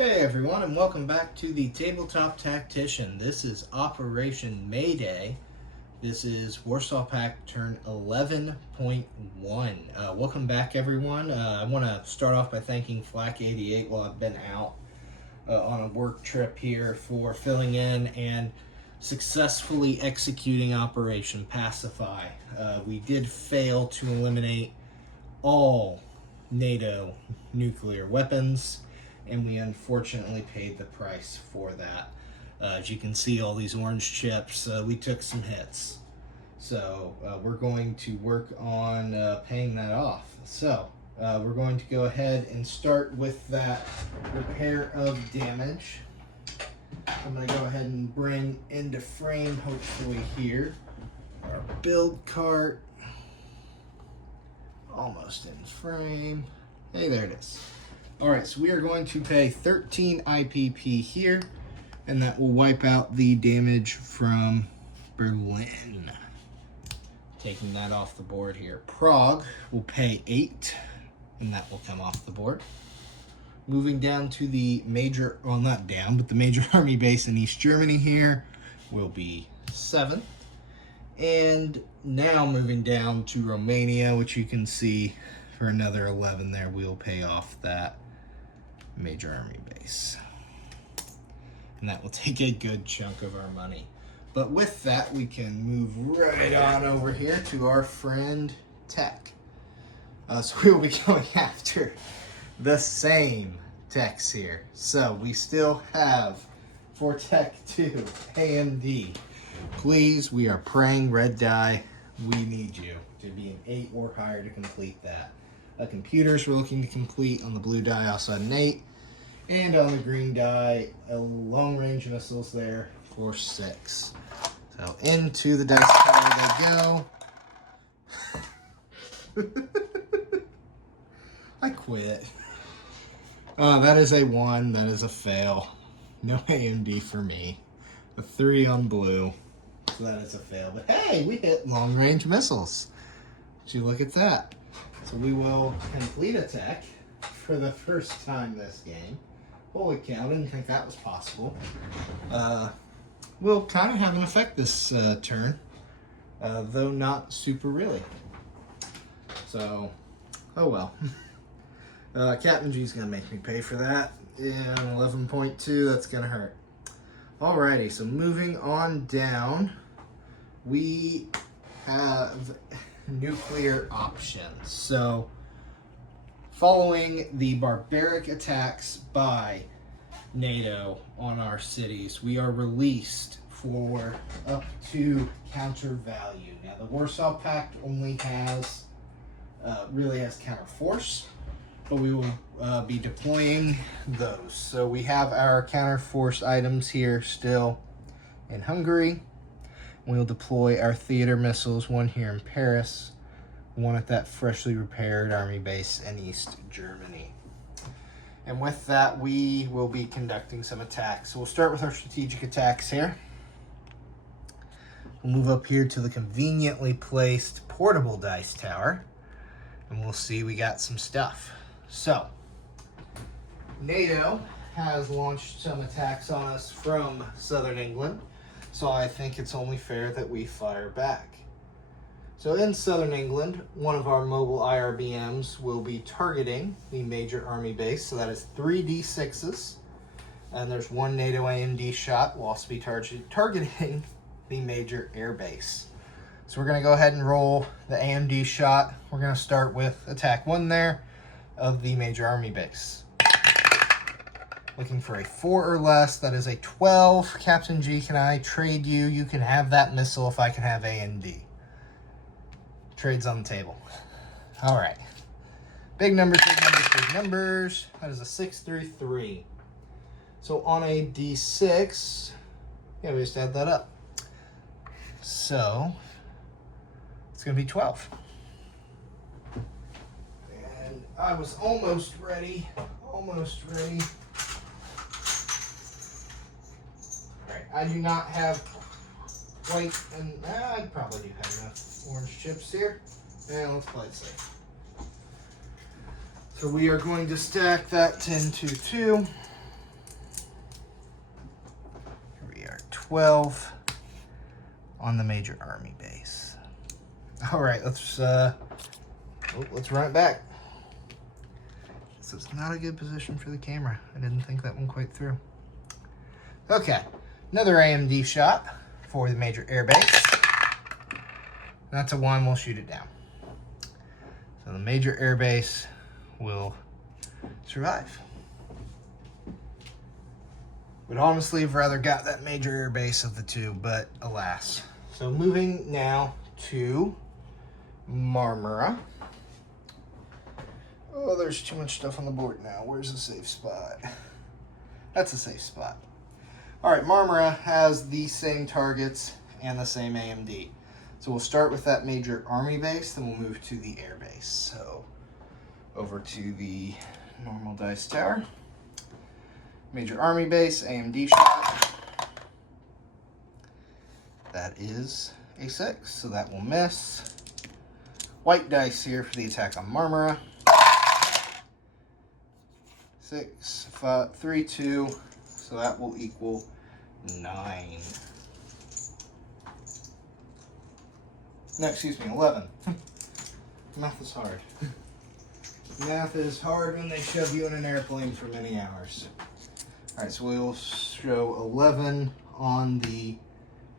Hey everyone, and welcome back to the Tabletop Tactician. This is Operation Mayday. This is Warsaw Pact turn 11.1. Welcome back everyone. I want to start off by thanking Flak88 while I've been out on a work trip here for filling in and successfully executing Operation Pacify. We did fail to eliminate all NATO nuclear weapons, and we unfortunately paid the price for that. As you can see, all these orange chips, we took some hits. So we're going to work on paying that off. So we're going to go ahead and start with that repair of damage. I'm going to go ahead and bring into frame, hopefully here, our build cart. Almost in frame. Hey, there it is. Alright, so we are going to pay 13 IPP here, and that will wipe out the damage from Berlin. Taking that off the board here. Prague will pay 8, and that will come off the board. Moving down to the major, well not down, but the major army base in East Germany here will be 7. And now moving down to Romania, which you can see for another 11 there, we'll pay off that major army base. And that will take a good chunk of our money. But with that, we can move right on over here to our friend Tech. So we will be going after the same techs here. So we still have for Tech 2, AMD. Please, we are praying red die. We need you to be an 8 or higher to complete that. Computers we're looking to complete on the blue die, also an 8. And on the green die, long range missiles there for 6. So into the dice tower they go. I quit. That is a 1. That is a fail. No AMD for me. A 3 on blue. So that is a fail. But hey, we hit long range missiles. Would you look at that? So we will complete a tech for the first time this game. Holy cow, I didn't think that was possible. Will kind of have an effect this turn, though not super really. So, oh well. Captain G's going to make me pay for that. Yeah, 11.2, that's going to hurt. Alrighty, so moving on down, we have nuclear options. So, following the barbaric attacks by NATO on our cities, we are released for up to counter value. Now, the Warsaw Pact only has, really has counter force, but we will be deploying those. So we have our counter force items here still in Hungary. We'll deploy our theater missiles, one here in Paris, one at that freshly repaired army base in East Germany. And with that, we will be conducting some attacks. So we'll start with our strategic attacks here. We'll move up here to the conveniently placed portable dice tower, and we'll see we got some stuff. So, NATO has launched some attacks on us from southern England, so I think it's only fair that we fire back. So in southern England, one of our mobile IRBMs will be targeting the major army base. So that is 3 D6s. And there's 1 NATO AMD shot. We'll also be targeting the major air base. So we're going to go ahead and roll the AMD shot. We're going to start with attack 1 there of the major army base. Looking for a 4 or less. That is a 12. Captain G, can I trade you? You can have that missile if I can have AMD. Trades on the table. All right. Big numbers, big numbers, big numbers. That is a 6 through 3. So on a D6, yeah, we just add that up. So it's going to be 12. And I was almost ready. Almost ready. All right. I do not have white, and I probably do have enough orange chips here. And let's play it safe. So we are going to stack that 10 to 2. 12 on the major army base. All right, let's run it back. This is not a good position for the camera. I didn't think that one quite through. Okay, another AMD shot for the major air base. That's a 1, we'll shoot it down. So the major air base will survive. Would honestly have rather got that major air base of the two, but alas. So moving now to Marmara. Oh, there's too much stuff on the board now. Where's the safe spot? That's a safe spot. All right, Marmara has the same targets and the same AMD. So we'll start with that major army base, then we'll move to the air base. So over to the normal dice tower. Major army base, AMD shot. That is a 6, so that will miss. White dice here for the attack on Marmara. 6, 5, 3, 2, so that will equal 9. No, excuse me, 11. Math is hard. Math is hard when they shove you in an airplane for many hours. All right, so we'll show 11 on the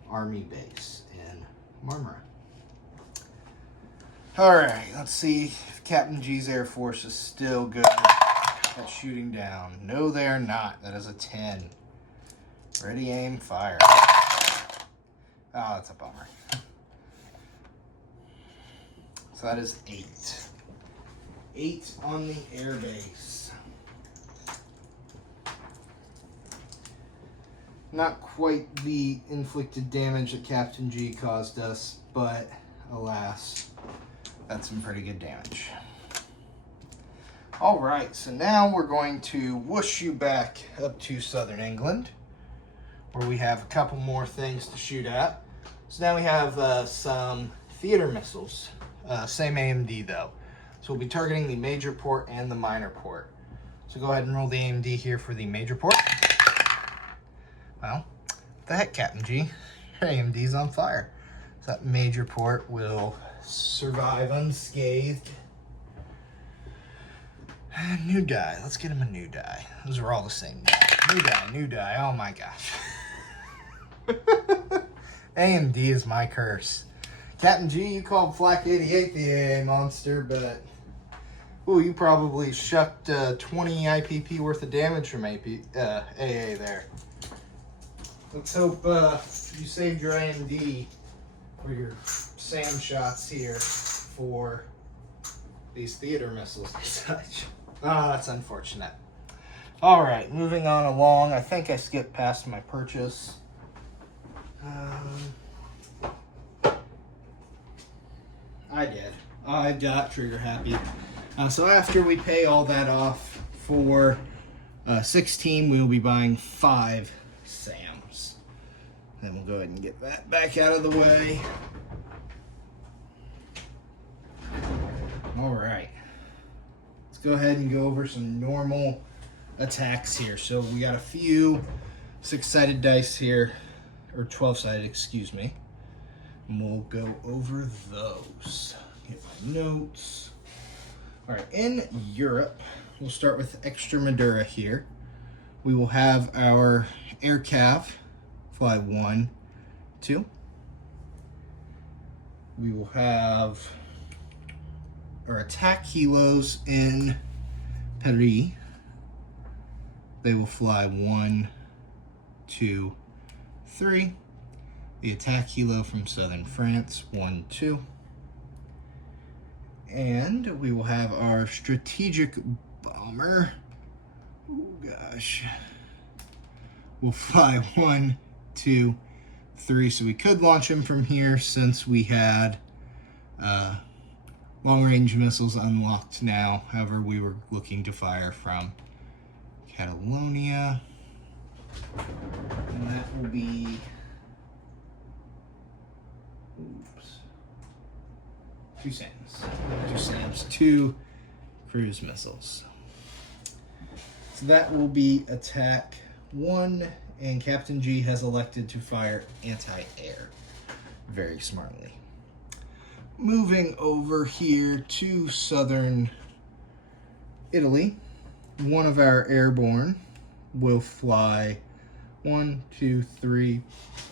army base in Marmara. All right, let's see if Captain G's Air Force is still good at shooting down. No, they're not. That is a 10. Ready, aim, fire. Oh, that's a bummer. So that is 8. 8 on the air base. Not quite the inflicted damage that Captain G caused us, but alas, that's some pretty good damage. All right, so now we're going to whoosh you back up to southern England, where we have a couple more things to shoot at. So now we have some theater missiles. Same AMD though. So we'll be targeting the major port and the minor port. So go ahead and roll the AMD here for the major port. Well, what the heck, Captain G? Your AMD's on fire. So that major port will survive unscathed. New die. Let's get him a new die. Those are all the same die. New die, new die. Oh my gosh. AMD is my curse. Captain G, you called Flak 88 the AA monster, but ooh, you probably shucked 20 IPP worth of damage from AA there. Let's hope you saved your AMD or your SAM shots here for these theater missiles and such. Ah, that's unfortunate. All right, moving on along. I think I skipped past my purchase. I did. I got trigger happy. So after we pay all that off for 16, we will be buying 5 SAMs. Then we'll go ahead and get that back out of the way. All right. Let's go ahead and go over some normal attacks here. So we got a few 6-sided dice here, or 12-sided, excuse me. And we'll go over those. Get my notes. All right, in Europe, we'll start with Extremadura here. We will have our air cav fly 1, 2. We will have our attack helos in Paris. They will fly 1, 2, 3. The attack helo from southern France, 1, 2. And we will have our strategic bomber. Oh gosh. We'll fly 1, 2, 3. So we could launch him from here since we had long-range missiles unlocked now. However, we were looking to fire from Catalonia. And that will be... Oops. 2 SAMs. 2 SAMs. 2 cruise missiles. So that will be attack 1 and Captain G has elected to fire anti-air very smartly. Moving over here to southern Italy, one of our airborne will fly 1, 2, 3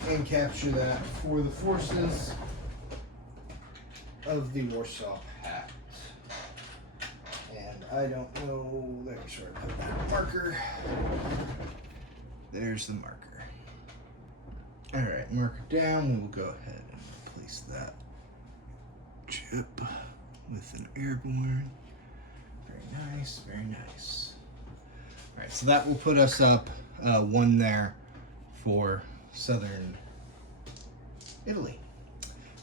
and capture that for the forces of the Warsaw Pact. And I don't know, there's where I put that marker. There's the marker. Alright, marker down. We will go ahead and replace that chip with an airborne. Very nice, very nice. Alright, so that will put us up one there for southern Italy.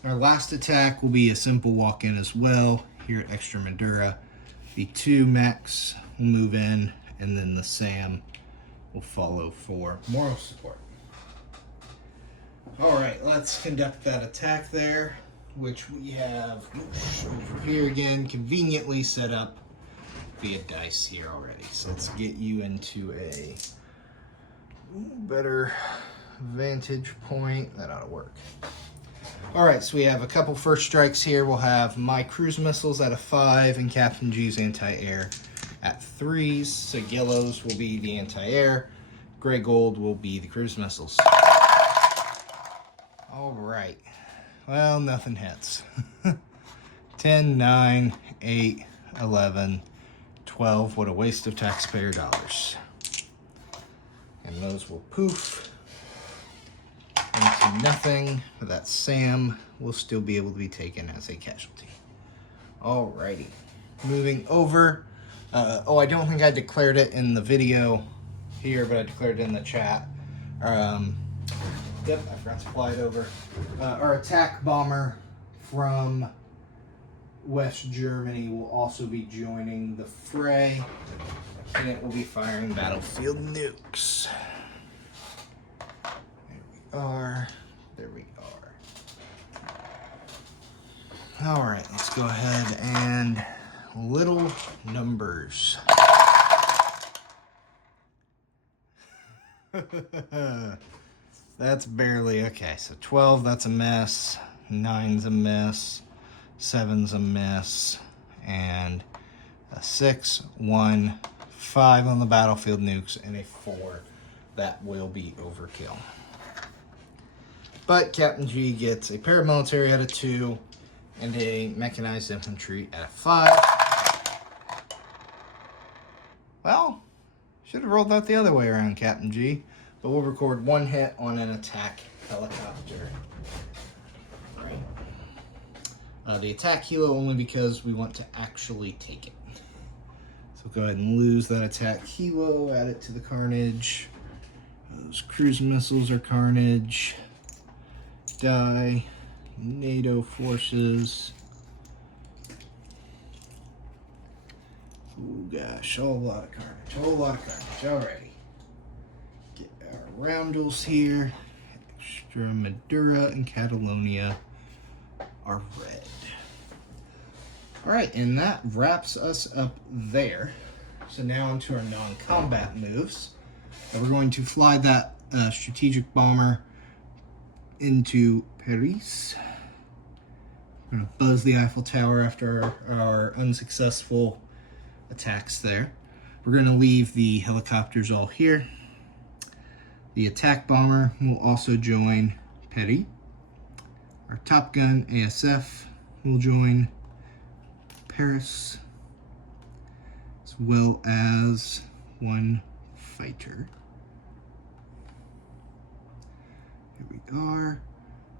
Our last attack will be a simple walk-in as well here at Extremadura. The 2 mechs will move in, and then the SAM will follow for moral support. Alright, let's conduct that attack there, which we have over here again, conveniently set up via dice here already. So let's get you into a better vantage point. That ought to work. Alright, so we have a couple first strikes here. We'll have my cruise missiles at a 5 and Captain G's anti-air at 3s. So yellows will be the anti-air, gray gold will be the cruise missiles. Alright, well, nothing hits. 10, 9, 8, 11, 12. What a waste of taxpayer dollars. And those will poof into nothing, but that SAM will still be able to be taken as a casualty. Alrighty, moving over. I don't think I declared it in the video here, but I declared it in the chat. Yep, I forgot to fly it over. Our attack bomber from West Germany will also be joining the fray, and it will be firing battlefield nukes. There we are. Alright, let's go ahead and little numbers. That's barely, okay, so 12, that's a miss, 9's a miss, 7's a miss, and a 6, 1, 5 on the battlefield nukes, and a 4. That will be overkill. But Captain G gets a paramilitary at a 2 and a mechanized infantry at a 5. Well, should have rolled that the other way around, Captain G. But we'll record 1 hit on an attack helicopter. Right. The attack helo only because we want to actually take it. So go ahead and lose that attack helo, add it to the carnage. Those cruise missiles are carnage. Die. NATO forces. Oh gosh, a whole lot of carnage. A whole lot of carnage. Alrighty. Get our roundels here. Extremadura and Catalonia are red. Alright, and that wraps us up there. So now onto our non-combat moves. We're going to fly that strategic bomber into Paris. We're going to buzz the Eiffel Tower after our unsuccessful attacks there. We're going to leave the helicopters all here. The attack bomber will also join Paris. Our Top Gun ASF will join Paris, as well as 1 fighter. Here we are.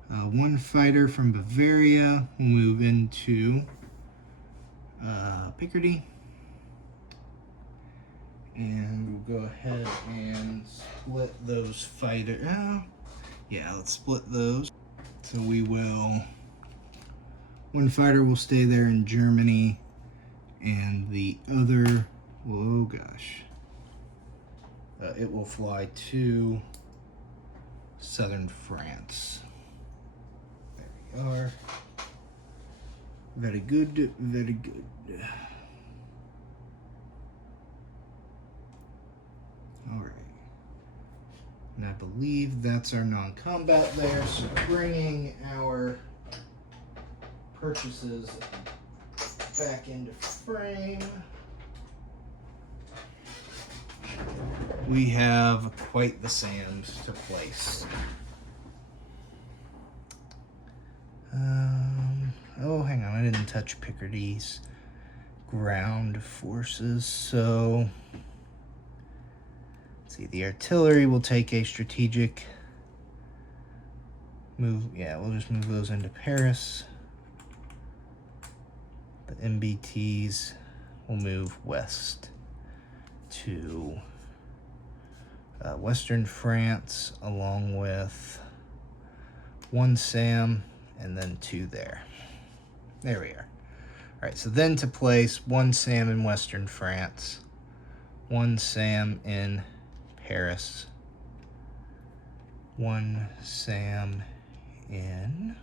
1 fighter from Bavaria will move into Picardy. And we'll go ahead and split those fighters. Yeah, let's split those. So we will, 1 fighter will stay there in Germany, and the other, oh gosh, it will fly to southern France. There we are. Very good, very good. All right. And I believe that's our non-combat there. So bringing our purchases back into frame. We have quite the SAMs to place. Oh, hang on, I didn't touch Picardy's ground forces, so let's see, the artillery will take a strategic move. Yeah, we'll just move those into Paris. The MBTs will move west to Western France, along with 1 SAM and then 2 there. There we are. All right, so then to place 1 SAM in Western France, 1 SAM in Paris, 1 SAM in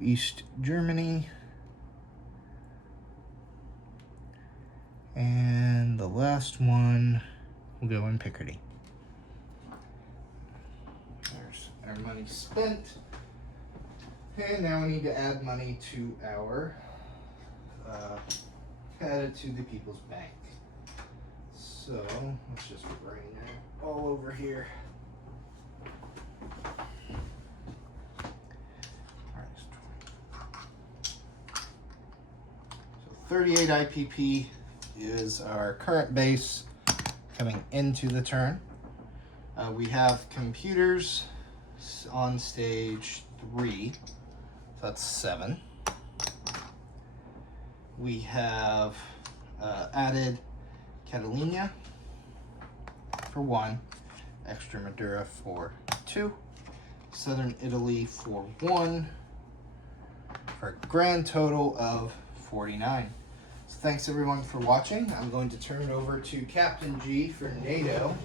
East Germany, and the last one will go in Picardy. There's our money spent. And now we need to add money to our, add it to the People's Bank. So let's just bring that all over here. All right. So 38 IPP is our current base coming into the turn. We have computers on stage 3. So that's 7. We have added Catalonia for 1, Extremadura for 2, Southern Italy for 1, for a grand total of 49. So thanks everyone for watching. I'm going to turn it over to Captain G for NATO.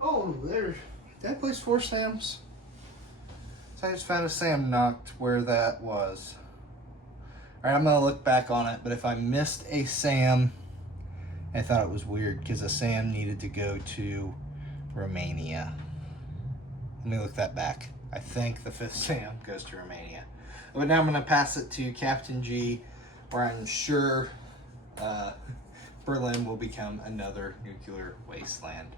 Oh, did I place 4 SAMs? So I just found a SAM knocked where that was. All right, I'm gonna look back on it, but if I missed a SAM, I thought it was weird because a SAM needed to go to Romania. Let me look that back. I think the 5th SAM goes to Romania. But now I'm gonna pass it to Captain G, where I'm sure Berlin will become another nuclear wasteland.